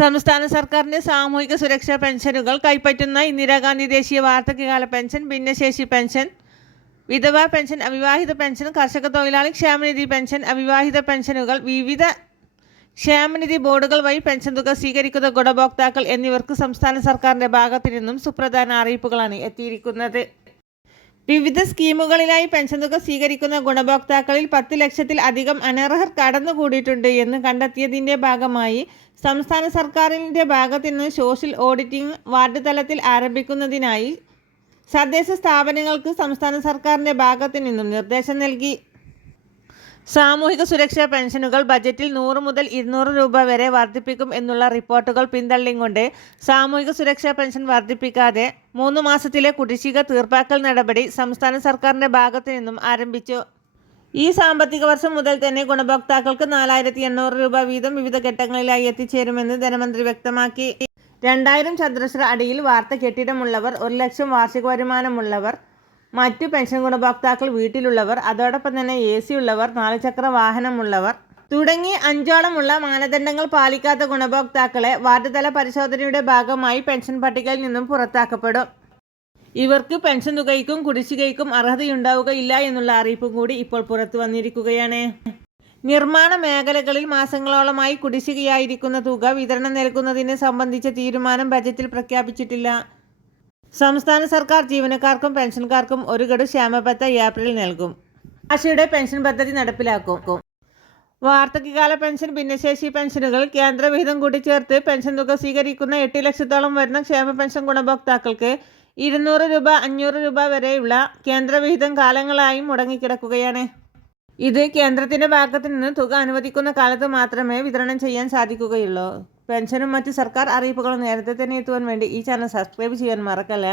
സംസ്ഥാന സർക്കാരിന്റെ സാമൂഹിക സുരക്ഷാ പെൻഷനുകൾ കൈപ്പറ്റുന്ന ഇന്ദിരാഗാന്ധി ദേശീയ വാർദ്ധക്യകാല പെൻഷൻ, ഭിന്നശേഷി പെൻഷൻ, വിധവാ പെൻഷൻ, അവിവാഹിത പെൻഷൻ, കർഷക തൊഴിലാളി ക്ഷേമനിധി പെൻഷൻ, അവിവാഹിത പെൻഷനുകൾ, വിവിധ ക്ഷേമനിധി ബോർഡുകൾ വഴി പെൻഷൻ തുക സ്വീകരിക്കുന്ന ഗുണഭോക്താക്കൾ എന്നിവർക്ക് സംസ്ഥാന സർക്കാരിന്റെ ഭാഗത്തു നിന്നും സുപ്രധാന അറിയിപ്പുകളാണ് എത്തിയിരിക്കുന്നത്. വിവിധ സ്കീമുകളിലായി പെൻഷൻ തുക സ്വീകരിക്കുന്ന ഗുണഭോക്താക്കളിൽ 10 ലക്ഷത്തിൽ അധികം അനർഹർ കടന്നുകൂടിയിട്ടുണ്ട് എന്ന് കണ്ടെത്തിയതിൻ്റെ ഭാഗമായി സംസ്ഥാന സർക്കാരിൻ്റെ ഭാഗത്തു നിന്ന് സോഷ്യൽ ഓഡിറ്റിംഗ് വാർഡ് തലത്തിൽ ആരംഭിക്കുന്നതിനായി തദ്ദേശ സ്ഥാപനങ്ങൾക്ക് സംസ്ഥാന സർക്കാരിൻ്റെ ഭാഗത്തു നിന്നും നിർദ്ദേശം നൽകി. സാമൂഹിക സുരക്ഷാ പെൻഷനുകൾ ബജറ്റിൽ 100 മുതൽ 200 രൂപ വരെ വർദ്ധിപ്പിക്കും എന്നുള്ള റിപ്പോർട്ടുകൾ പിന്തള്ളിക്കൊണ്ട് സാമൂഹിക സുരക്ഷാ പെൻഷൻ വർദ്ധിപ്പിക്കാതെ 3 മാസത്തിലെ കുടിശ്ശിക തീർപ്പാക്കൽ നടപടി സംസ്ഥാന സർക്കാരിൻ്റെ ഭാഗത്തു നിന്നും ആരംഭിച്ചു. ഈ സാമ്പത്തിക വർഷം മുതൽ തന്നെ ഗുണഭോക്താക്കൾക്ക് 4800 രൂപ വീതം വിവിധ ഘട്ടങ്ങളിലായി എത്തിച്ചേരുമെന്ന് ധനമന്ത്രി വ്യക്തമാക്കി. 2000 ചതുരശ്ര അടിയിൽ വാർത്ത കെട്ടിടമുള്ളവർ, 1 ലക്ഷം വാർഷിക വരുമാനമുള്ളവർ, മറ്റു പെൻഷൻ ഗുണഭോക്താക്കൾ വീട്ടിലുള്ളവർ, അതോടൊപ്പം തന്നെ AC ഉള്ളവർ, 4 ചക്ര വാഹനമുള്ളവർ തുടങ്ങി 5ഓളമുള്ള മാനദണ്ഡങ്ങൾ പാലിക്കാത്ത ഗുണഭോക്താക്കളെ വാർഡ് തല പരിശോധനയുടെ ഭാഗമായി പെൻഷൻ പട്ടികയിൽ നിന്നും പുറത്താക്കപ്പെടും. ഇവർക്ക് പെൻഷൻ തുകയ്ക്കും കുടിശ്ശികയ്ക്കും അർഹതയുണ്ടാവുകയില്ല എന്നുള്ള അറിയിപ്പും കൂടി ഇപ്പോൾ പുറത്തു വന്നിരിക്കുകയാണ്. നിർമ്മാണ മേഖലകളിൽ മാസങ്ങളോളമായി കുടിശ്ശികയായിരിക്കുന്ന തുക വിതരണം നൽകുന്നതിനെ സംബന്ധിച്ച തീരുമാനം ബജറ്റിൽ പ്രഖ്യാപിച്ചിട്ടില്ല. സംസ്ഥാന സർക്കാർ ജീവനക്കാർക്കും പെൻഷൻകാർക്കും ഒരു ഗഡു ക്ഷേമബത്ത ഏപ്രിൽ നൽകും. ആശയുടെ പെൻഷൻ പദ്ധതി നടപ്പിലാക്കും. വാർദ്ധക്യകാല പെൻഷൻ, ഭിന്നശേഷി പെൻഷനുകൾ കേന്ദ്ര വിഹിതം കൂടി ചേർത്ത് പെൻഷൻ തുക സ്വീകരിക്കുന്ന 8 ലക്ഷത്തോളം വരുന്ന ക്ഷേമ പെൻഷൻ ഗുണഭോക്താക്കൾക്ക് 200 രൂപ, 500 രൂപ വരെയുള്ള കേന്ദ്ര വിഹിതം കാലങ്ങളായി മുടങ്ങിക്കിടക്കുകയാണ്. ഇത് കേന്ദ്രത്തിൻ്റെ ഭാഗത്തു നിന്ന് തുക അനുവദിക്കുന്ന കാലത്ത് മാത്രമേ വിതരണം ചെയ്യാൻ സാധിക്കുകയുള്ളൂ. പെൻഷനും മറ്റ് സർക്കാർ അറിയിപ്പുകളും നേരത്തെ തന്നെ എത്തുവാൻ വേണ്ടി ഈ ചാനൽ സബ്സ്ക്രൈബ് ചെയ്യാൻ മറക്കല്ല.